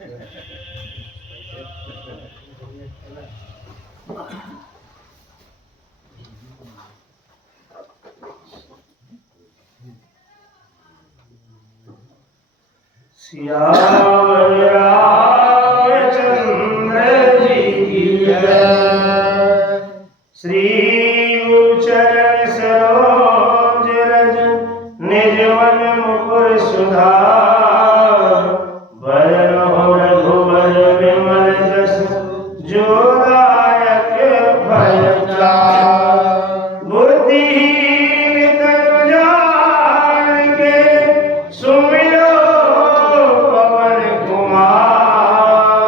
रामचंद्र जी की जय। श्री गुरुचरण सरोज रज निज मन मुकुर सुधार। बरनहुँ रघुबर विमल जस जो दायक फल चार। बुद्धिहीन तनु जानिके सुमिरो पवन कुमार।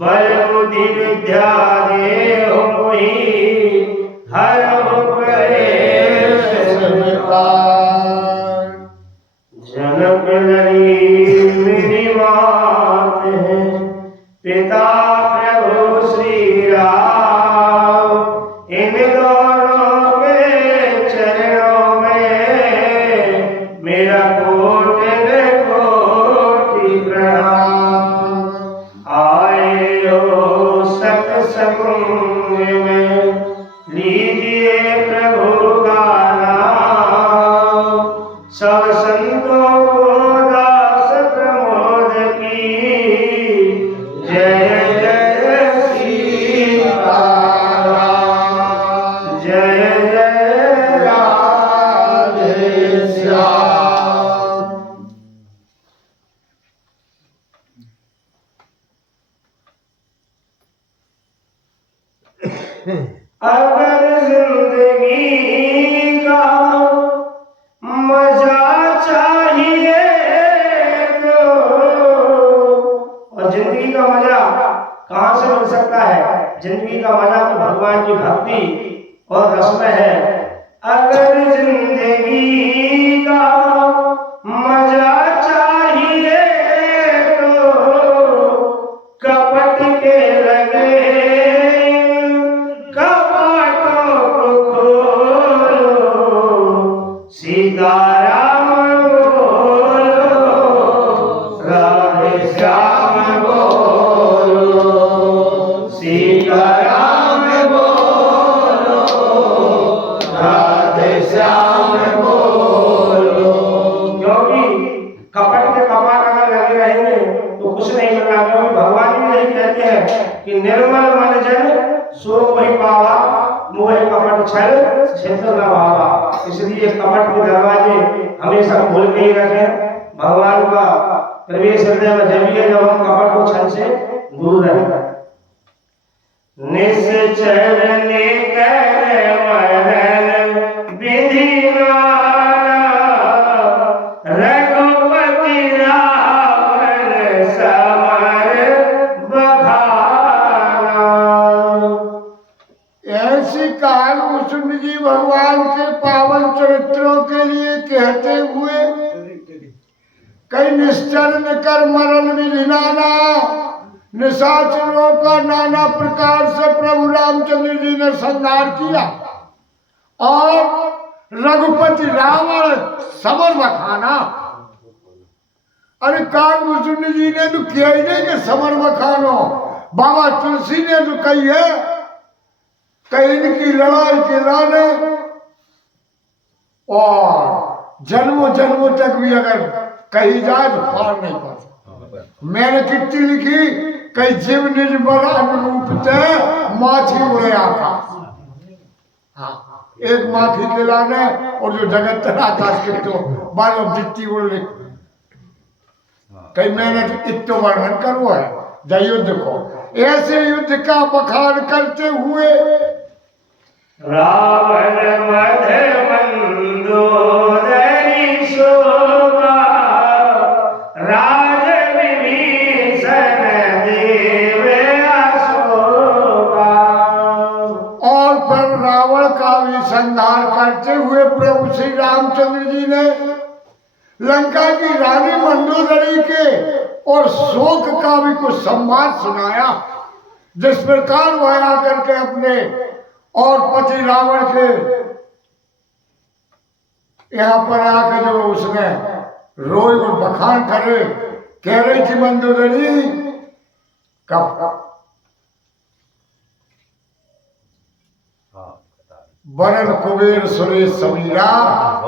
बल बुद्धि विद्या देहु मोहि हरहु क्लेश विकार। जनक नरी मेरी मात है, पिता प्रभु श्री राम। इन दोनों के चरणों में मेरा कोटि कोटि प्रणाम। आए हो सत्संग में लीजिए प्रभु का नाम। सब संतों को दास प्रमोद की जय जय सीताराम। जय जय राधे श्याम। अगर जिंदगी का मजा चाहिए तो, और जिंदगी का मजा कहाँ से मिल सकता है? जिंदगी का मजा तो भगवान की भक्ति और रस में है। अगर जिंदगी का मजा चाहिए तो कपट के लगे कपाटों को खोलो। सीताराम बोलो, राधे श्याम बोलो। सीताराम बोलो, राधे श्याम बोलो। क्योंकि कपट के कपाट अगर लगे रहेंगे तो कुछ नहीं मिलना। क्योंकि भगवान भी यही कहते हैं कि निर्मल मन जन सो वही पावा, मोह कपट छल छिद्र न भावा। इसलिए कपट के दरवाजे हमेशा खोल के ही रखें। भगवान का प्रवेश हृदय में जब भी है जब हम कपट को छल से दूर रहें। निश्चर निकर मरण विधि नाना, रघुपति रावण समर बखाना। ऐसी काल कुसुम जी भगवान के पावन चरित्रों के लिए कहते हुए कई निश्चर कर मरण विधि नाना, निशाचरों का नाना प्रकार से प्रभु रामचंद्र जी ने संहार किया और रघुपति रावण समर बखाना। अरे काल कुसुम जी ने तो किया ही नहीं कि समर बखानो। बाबा तुलसी ने तो कही है कहीं इनकी लड़ाई के लाने और जन्मों जन्मों तक भी अगर कही जाए तो पार नहीं पड़ता। मैंने कितनी लिखी कई जीव निज बल अनुरूप ते माछी उड़े आकाश। हाँ, एक माखी के लाने और जो जगत आकाश के तो बालों जितनी उड़ लिख कई मैंने इतना वर्णन करो है। जय युद्ध को ऐसे युद्ध का बखान करते हुए रावण मध मंदोदरी शोभा, राज विभीषण देव अशोभा। और फिर रावण का भी संहार करते हुए प्रभु श्री रामचंद्र जी ने लंका की रानी मंदोदरी के और शोक का भी कुछ संवाद सुनाया। जिस प्रकार वह आकर के अपने और पति रावण के यहाँ पर आकर जो उसने रोए और बखान करे, कह रही थी मंदोदरी कब हाँ वरण कुबेर सुरेश समीरा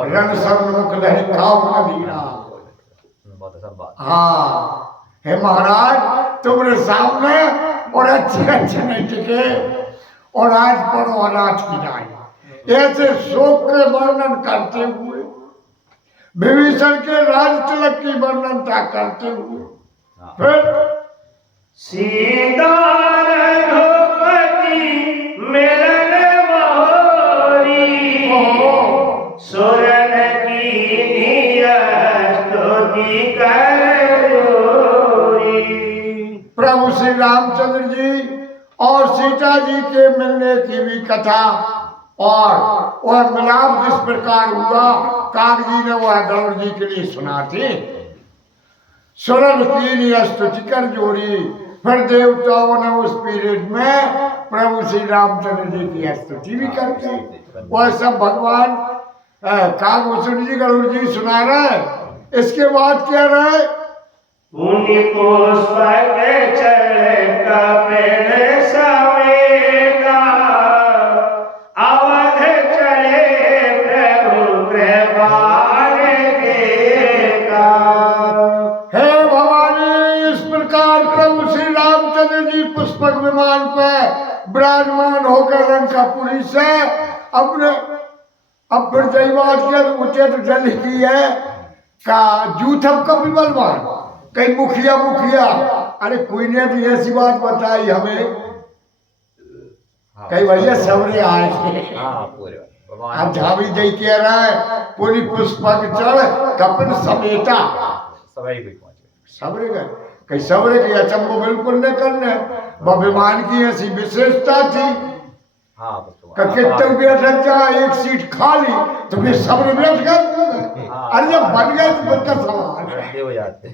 रण सर्वमुख लहरी काव नदीरा। बहुत सब बात। हाँ हे महाराज तुम्हारे सामने और अच्छे अच्छे नहीं टिके और आज पढ़ो अनाज की नाई ऐसे शोक के वर्णन करते हुए विभीषण के राज तिलक की वर्णनता करते हुए फिर सीता रघुपति मिलन मोरी सुरन कीन्ही स्तुति कर जोरी। प्रभु श्री रामचंद्र जी और सीता जी के मिलने की भी कथा और वह मिलाप जिस प्रकार हुआ कागजी ने वह गरुड़ जी के लिए सुनाती। सुरन की स्तुति कर जोड़ी फिर देवताओं ने उस पीरियड में प्रभु श्री रामचंद्र जी की स्तुति भी करती। वह सब भगवान कागभूषण जी गरुड़ जी सुना रहे। इसके बाद क्या रहे पुण्य पुष्पक चढ़ कपिल समेता अवध चले प्रभु कृपाल देखा। हे भवानी इस प्रकार प्रभु श्री रामचंद्र जी पुष्पक विमान पे विराजमान होकर लंकापुरी से अपने अब फिर जय बात किया तो उठे तो जल की है का जूथम का भी बलवान कहीं मुखिया मुखिया अरे कोई ने तो ऐसी बात बताई हमें कई भैया सबरे आए थे। हाँ पूरे अब झावी जय कह रहा है पूरी पुष्पक चढ़ कपिल समेता सभी भी पहुंचे। सबरे गए कई सबरे के अचंबो बिल्कुल न करने विमान की ऐसी विशेषता थी हाँ कितने बैठक जा एक सीट खाली तो फिर सबरे बैठ गए। अरे जब बन गए तो बनकर सवाल हो जाते।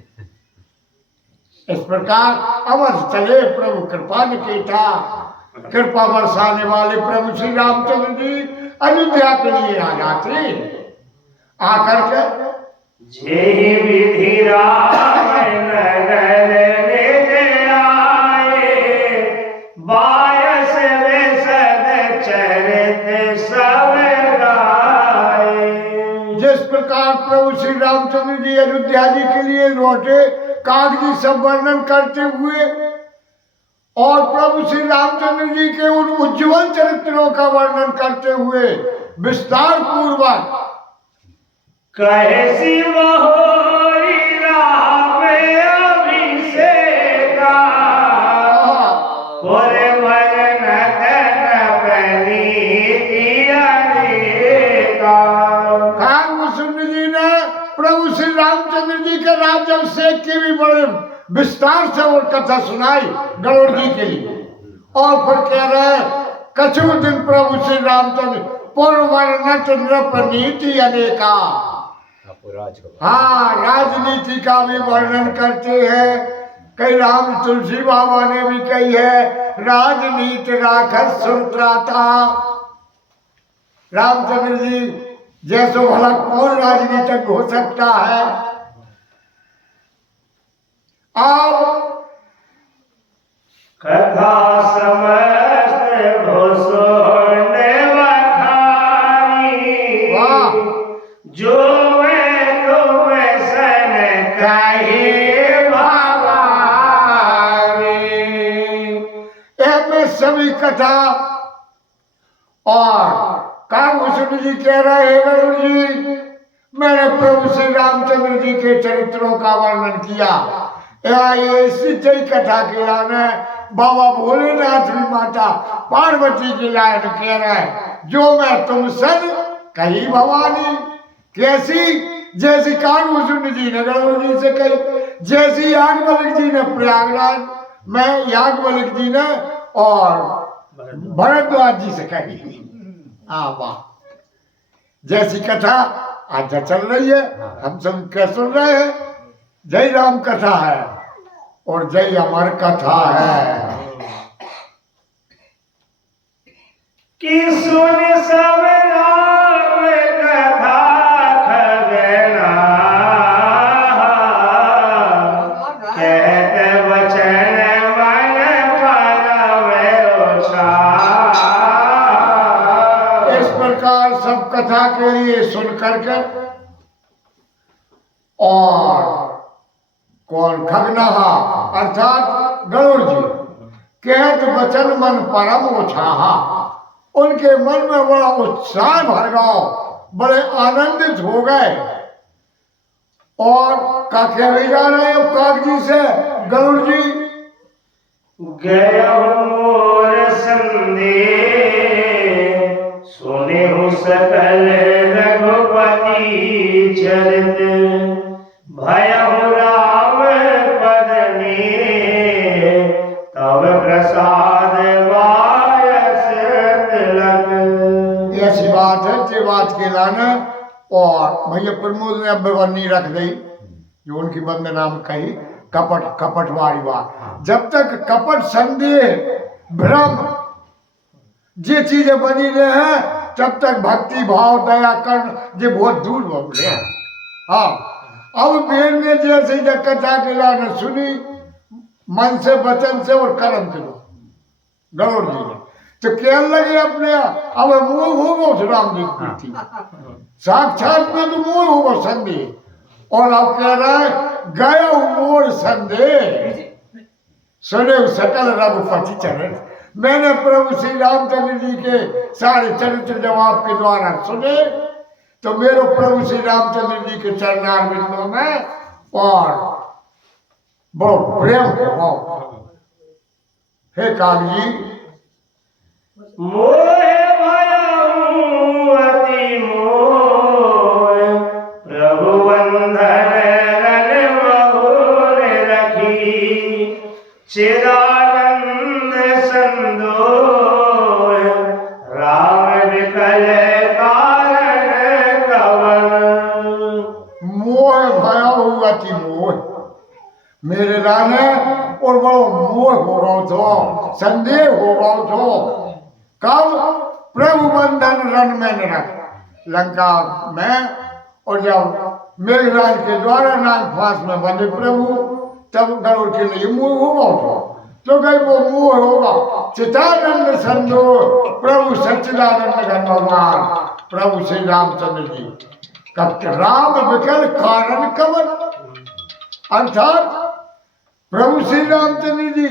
इस प्रकार अमर चले प्रभु कृपा निकेता कृपा बरसाने वाले प्रभु श्री रामचंद्र जी अयोध्या के लिए आ जाते आकर के जे विधि राम नगर निज आए बायस विशद चरित सब गाए। जिस प्रकार प्रभु श्री रामचंद्र जी अयोध्या जी के लिए लौटे कागजी सब वर्णन करते हुए और प्रभु श्री रामचंद्र जी के उन उज्जवल चरित्रों का वर्णन करते हुए विस्तार पूर्वक कैसी मोहरी राम अभिषेका पुर भजन धन प्रीति अनेका। कागभूषण जी ने प्रभु श्री रामचंद्र जी के राज्याभिषेक की भी बड़े विस्तार से और कथा सुनाई गरुड़ जी के लिए और फिर कह रहे कछु दिन प्रभु श्री रामचंद्र पूर्व नट नृप नीति अनेका। हाँ राजनीति का भी वर्णन करते हैं कई राम तुलसी बाबा ने भी कही है राजनीति राखत सुरत्राता। रामचंद्र जी जैसो भला कौन राजनीतिक हो सकता है। अब कथा समस्त भूषण बखानी वाह जो मैं तुम सन कहे भवानी। में सभी कथा और कागभूषण जी कह रहे हैं गरुड़ जी मैंने प्रभु श्री रामचंद्र जी के चरित्रों का वर्णन किया। इसी जय कथा के लाने बाबा भोलेनाथ भी माता पार्वती की लाइन कह रहे जो मैं तुम सन कही भवानी। कैसी जैसी कागभूषण जी ने गरुड़ जी से कही जैसी याज्ञवल्क्य जी ने प्रयागराज में याज्ञवल्क्य जी ने और भरद्वाज जी से कही। वाह जैसी कथा आज चल रही है हम सब क्या सुन रहे हैं जय राम कथा है और जय अमर कथा है कि सुन सब राम कथा खगना कहत वचन मन ये सुन करके और कौन खगनहा अर्थात गरुड़ जी कहत बचन मन परम उछाहा, उनके मन में बड़ा उत्साह भर गया, बड़े आनंदित हो गए। और का कह भी जा रहे हैं काक जी से गरुड़ जी, गया मोर संदेश सुने हो सकल रघुपति चरित, भयहु राम पद ने तब प्रसाद वायस तिलक। ऐसी बात है ते बात के लाने। और भैया प्रमोद ने अब बन्नी रख दी जो उनकी वंदना में कही कपट कपट वाली बात। जब तक कपट संदेह भ्रम ये चीजें बनी रहे हैं तब तक भक्ति भाव दया कर्ण ये बहुत दूर हो गए हैं। हाँ अब बेर ने जैसे जब कथा के लाने सुनी मन से वचन से और कर्म के द्वारा गरुड़ जी ने तो क्या लगे अपने अब मोह होगा उस राम जी की थी साक्षात में तो मोह होगा संदेह। और अब कह रहा है गया मोर संदेह सुने सकल रघुपति चरण। मैंने प्रभु श्री रामचंद्र जी के सारे चरित्र जब आपके द्वारा सुने तो मेरे प्रभु श्री रामचंद्र जी के चरणार बिंदों में और बहुत प्रेम हो। हे काली मोह भयउ अति मोह प्रभु बंधन रन बहुर रखी, चिदानंद संदोह राम विकल कारण कवन। मोह भयउ अति मोह मेरे राने और बड़ो मोह हो गौ थो संदेह हो गौ थो। कब प्रभु बंधन रण में न रख लंका में और जब मेघराज के द्वारा नागफांस में बंधे प्रभु तब गरुड़ के लिए मोह होगा तो कहीं वो मोह होगा। चिदानंद संदो प्रभु सच्चिदानंद घन भगवान प्रभु श्री रामचंद्र जी कब राम विकल कारण कवन अर्थात प्रभु श्री रामचंद्र जी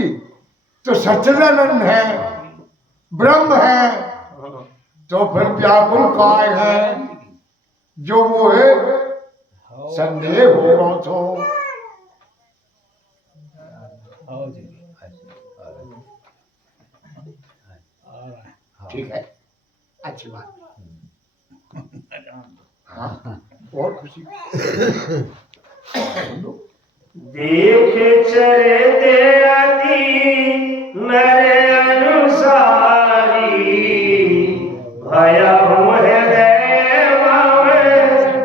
तो सच्चिदानंद है ब्रह्म है तो फिर व्याकुल काय है जो वो है संदेह होगा तो ठीक है अच्छी बात। हाँ और खुशी देख चरते अति नर अनुसारी, भयहु हृदय मम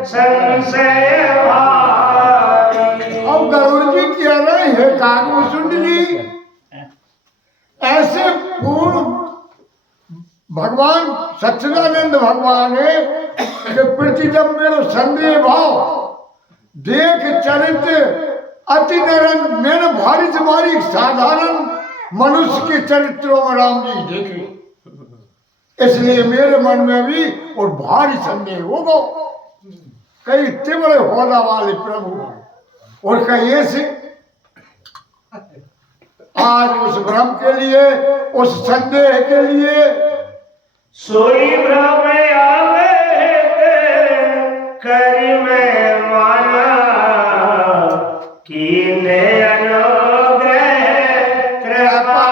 संशय भारी। अब गरुड़ जी कह रहे हैं कागभूषुंड जी ऐसे पूर्ण भगवान सच्चिदानंद भगवान है कि प्रति जब मेरा संदेह भाव देख चरित्र अति नरन मैंने भारी से भारी साधारण मनुष्य के चरित्रों में राम जी देखे इसलिए मेरे मन में भी और भारी संदेह होगा कई इतने बड़े होदा वाले प्रभु और कहीं ऐसे आज उस भ्रम के लिए उस संदेह के लिए सोई भ्रम आवे करि मैं माना, कीने अनुग्रह कृपा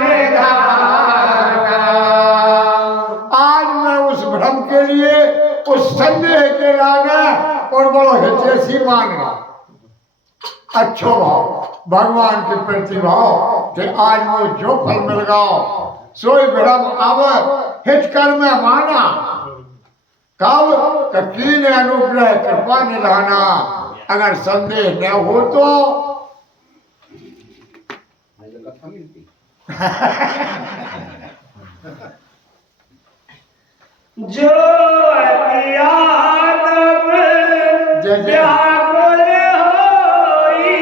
निधाना। आज मैं उस भ्रम के लिए उस संदेह के लाना और बड़ो हितैषी मानना अच्छो भाव भगवान के प्रति भाव कि आज वो जो फल मिल गया सोई भ्रम अब हित कर में माना कब कीन अनुग्रह कृपा निधाना। अगर संदेह न हो तो जो अति आदम व्याकुल होई,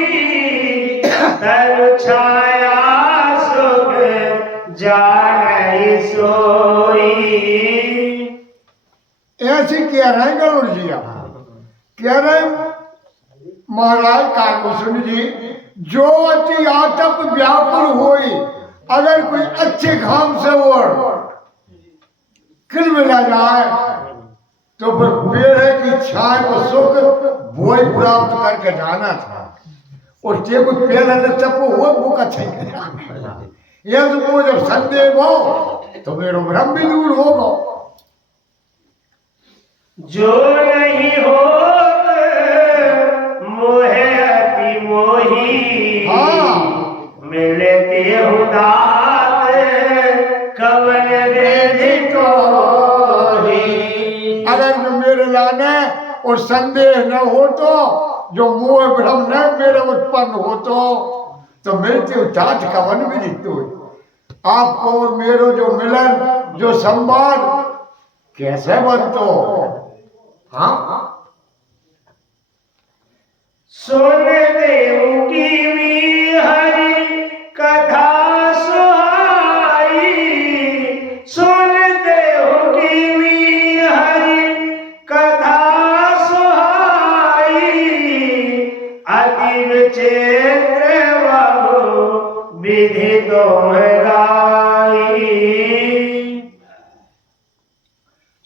तरु छाया सुख जानहि सोई। ऐसी कह रहे हैं गरुड़ जी आप कह रहे हैं महाराज काकभूषण जी जो अति आतप व्याकुल होई अगर कोई अच्छे घाम से और किलमिला जाए तो फिर पेड़ की छाए को सुख भोई प्राप्त करके जाना था और जे कोई पेड़ ने चपो हो वो का चाहिए ये तो वो जब संदेह हो तो मेरा भ्रम भी दूर होगा जो नहीं हो मोहे अति मोही मिलते हुदात कवन वेद तो अगर जो मेरे लाने और संदेह न हो तो जो मोह भ्रम न मेरे उत्पन्न हो तो मिलते उठात कवन भी जीतो आपको और मेरो जो मिलन जो संवाद कैसे बनतो हाँ सुनते की हरि कथा सुहाई सुनते की हरि कथा सुहाई अति विचित्र बहु विधि दोहराई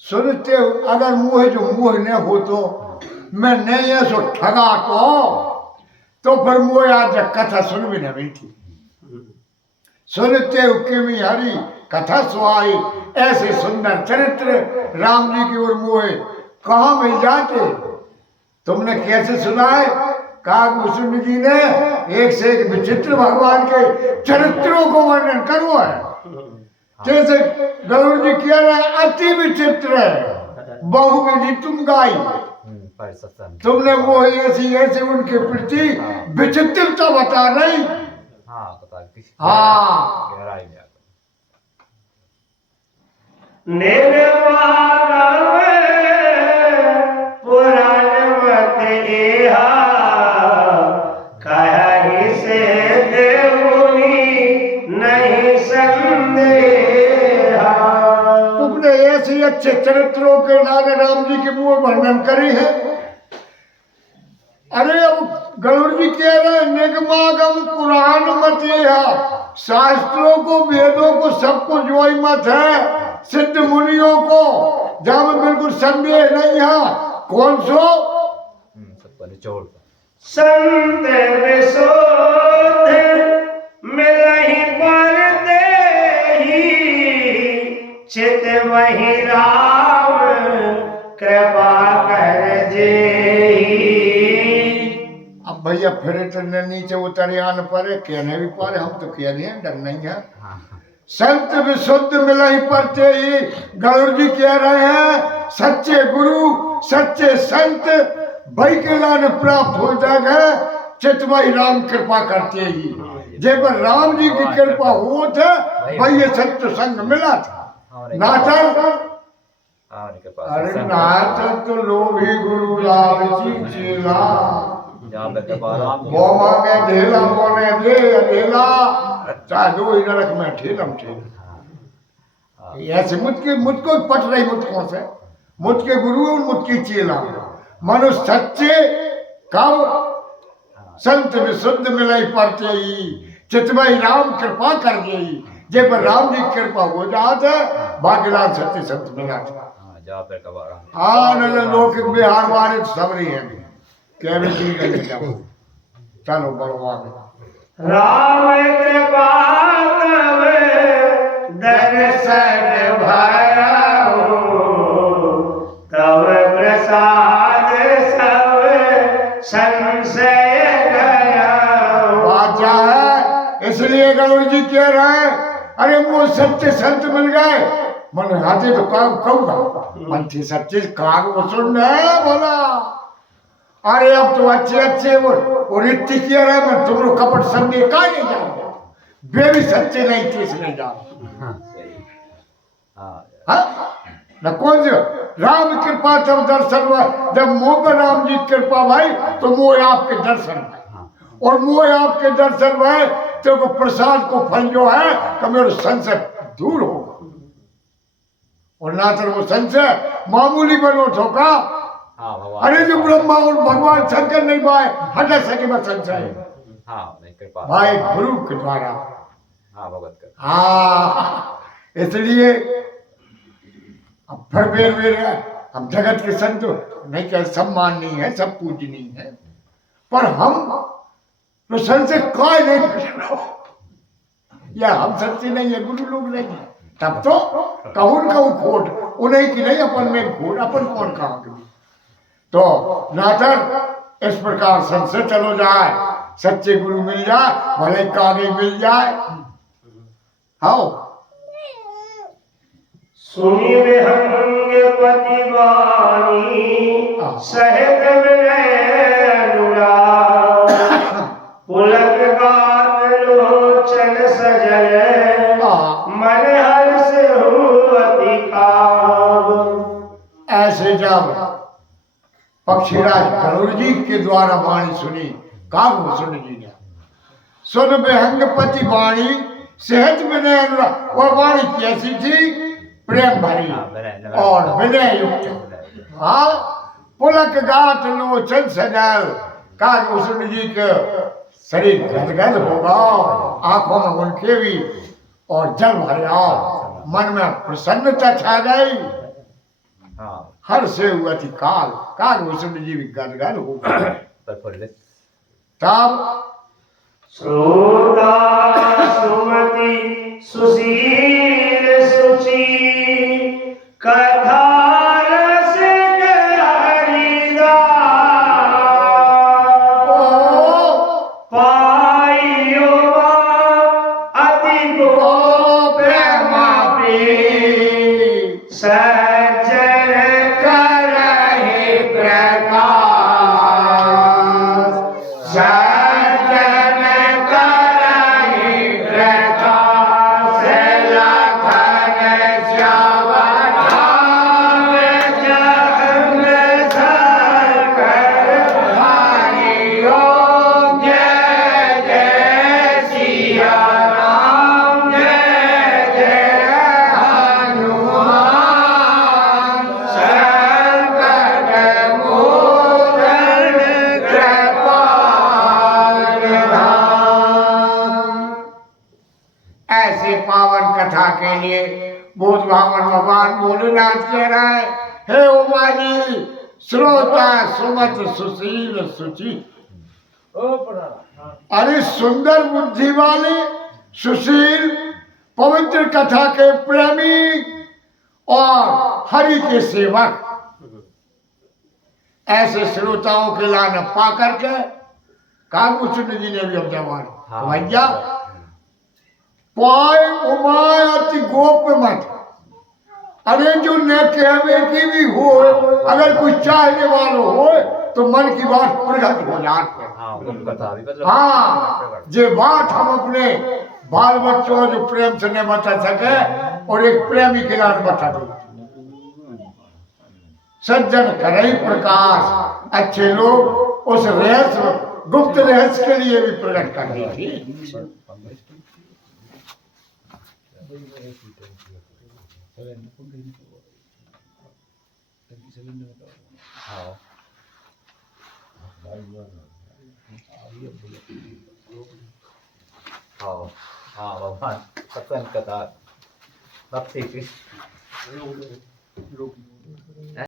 सुनते हो अगर मुँह जो मुँह न हो तो मैं नहीं ऐसो ठगा तो फिर मुँह आज कथा सुन भी नहीं थी सुनते हो कि मैं हरी कथा सुहाई ऐसे सुंदर चरित्र राम जी की ओर मुँह कहाँ मिल जाते तुमने कैसे सुना है काकभूषण जी ने एक से एक विचित्र भगवान के चरित्रों को वर्णन करो है जैसे गरुड़ जी कह रहे अति विचित्र है बहुविधि तुम गाई तुमने वो ऐसी ऐसे उनके प्रति विचित्रता बता नहीं हाँ पुराण मत एहा कहीं से देवनी नहीं संदेहा तुमने ऐसे अच्छे चरित्रों के नारे राम जी के मुंह वर्णन करी है अरे अब गरुड़ जी कह रहे निगमागम पुराण मत एहा शास्त्रों को वेदों को सबको जो ही मत है सिद्ध मुनियों को जहाँ में बिल्कुल संदेह नहीं है कौन सो संत विशोध मिलहि पर देहि चित वही राम कृपा कर जेहि अब भैया फिर तो नीचे उतर आने पर कहने भी पारे हम तो कह रहे हैं डर नहीं है संत विशुद्ध मिलहि परते ही गरुड़ जी कह रहे हैं सच्चे गुरु सच्चे संत भाई के लाने प्राप्त हो जाएगा चितवाई राम कृपा करते ही जब राम जी की कृपा हो थे भाई ये सत्य संग मिला था नाटक अरे नाटक तो लोभी गुरु लालची चेला वो मांगे ढेला बोने दे ढेला चाहे दो ही नरक में ठेलम ठेल ऐसे मुझको पट रही मुझको से मुझके गुरु और मुझकी चेला मनुष्य सच्चे कब संत विशुद्ध मिलाई पड़ते ही चितवाई राम कृपा कर गई जब राम जी कृपा हो जाते भाग्यलाल सत्य संत मिला हाँ न लोक बिहार वाले सबरी है क्या चलो बढ़ो आगे राम कृपा तब दर्शन भयाओ तब प्रसाद सब संशय गया बाचा है इसलिए गरुड़ जी कह रहे हैं अरे वो सच्चे संत मिल गए मन हाथी तो कहूँगा मन थी सच्चे काग वो सुन बोला अरे अब तो अच्छे अच्छे और इतनी कह रहे मैं तुम लोग कपट संदेह का नहीं जाओ वे भी सच्चे नहीं थे इसलिए जाओ न कौन से राम कृपा तब दर्शन हुआ जब मुंह पर राम जी कृपा भाई तो मुँह आपके दर्शन भाई और मुँह आपके दर्शन भाई तो प्रसाद को फल जो है तो मेरे संशय दूर होगा और ना तो वो संशय मामूली बनो ठोका। हाँ भगवान अरे जो ब्रह्मा और भगवान शंकर नहीं पाए हटा सके बस संशय। हाँ नहीं कृपा भाई गुरु के द्वारा। हाँ भगवत कर हाँ इसलिए अब फिर बेर हम जगत के संत नहीं कह सब माननीय है सब पूजनीय है पर हम तो संत से काय नहीं पूछना या हम सच्चे नहीं है गुरु लोग नहीं है तब तो कहून कहूँ खोट उन्हें की नहीं अपन में खोट अपन कौन कहा तो नाटर इस प्रकार संत से चलो जाए सच्चे गुरु मिल जाए भले कागे मिल जाए। हाँ सुनी विहंग पतिवानी सहित विनय अनुराग पुलक गात लोचन सजन मन हर्ष हुअति काव। ऐसे जब पक्षीराज गरुड़ जी के द्वारा वाणी सुनी कागभूषण जी ने सुन विहंग पति वाणी सहज विनय अनुराग। वह वाणी कैसी थी प्रेम भरी और विनय युक्त। हाँ पुलक गाठ लोचन सजल कागभूषण जी के शरीर गदगद होगा आंखों में उनके भी और जल भर आओ मन में प्रसन्नता छा गई। हाँ हर से हुआ थी कागभूषण जी भी गदगद हो प्रफुल्लित तब श्रोता सुमति सुशील सुचि कथा रस हरिदास पाइयो अति गोप मापी सज्जन करहि प्रकाश सज्जन करहि प्रकाश लखन श्यावधाम जहन शंकर हरिओ जय जय सिया राम जय जय हनुमान संकट मोचन कृपाल धाम। ऐसे पावन कथा के लिए बोध भावन भगवान भोलेनाथ कह रहा है हे उमा जी श्रोता सुमत सुशील सुचि। अरे सुंदर बुद्धि वाले सुशील पवित्र कथा के प्रेमी और हरि के सेवक ऐसे श्रोताओं के लाना पा करके कागभूषण जी ने भी अब जवान भैया पाए उमाय अति गोप मत। अरे जो न कहवे की भी हो अगर कुछ चाहने वालों हो तो मन की बात प्रकट हो जाती है। हाँ गुप्त कथा भी मतलब हाँ जे बात हम अपने बाल बच्चों जो प्रेम से नहीं बता सके और एक प्रेमी के लाल बता दो। सज्जन करे प्रकाश अच्छे लोग उस रहस्य गुप्त रहस्य के लिए भी प्रकट कर दी थी। हाँ हाँ हाँ भगवान सत्संग कथा भक्ति की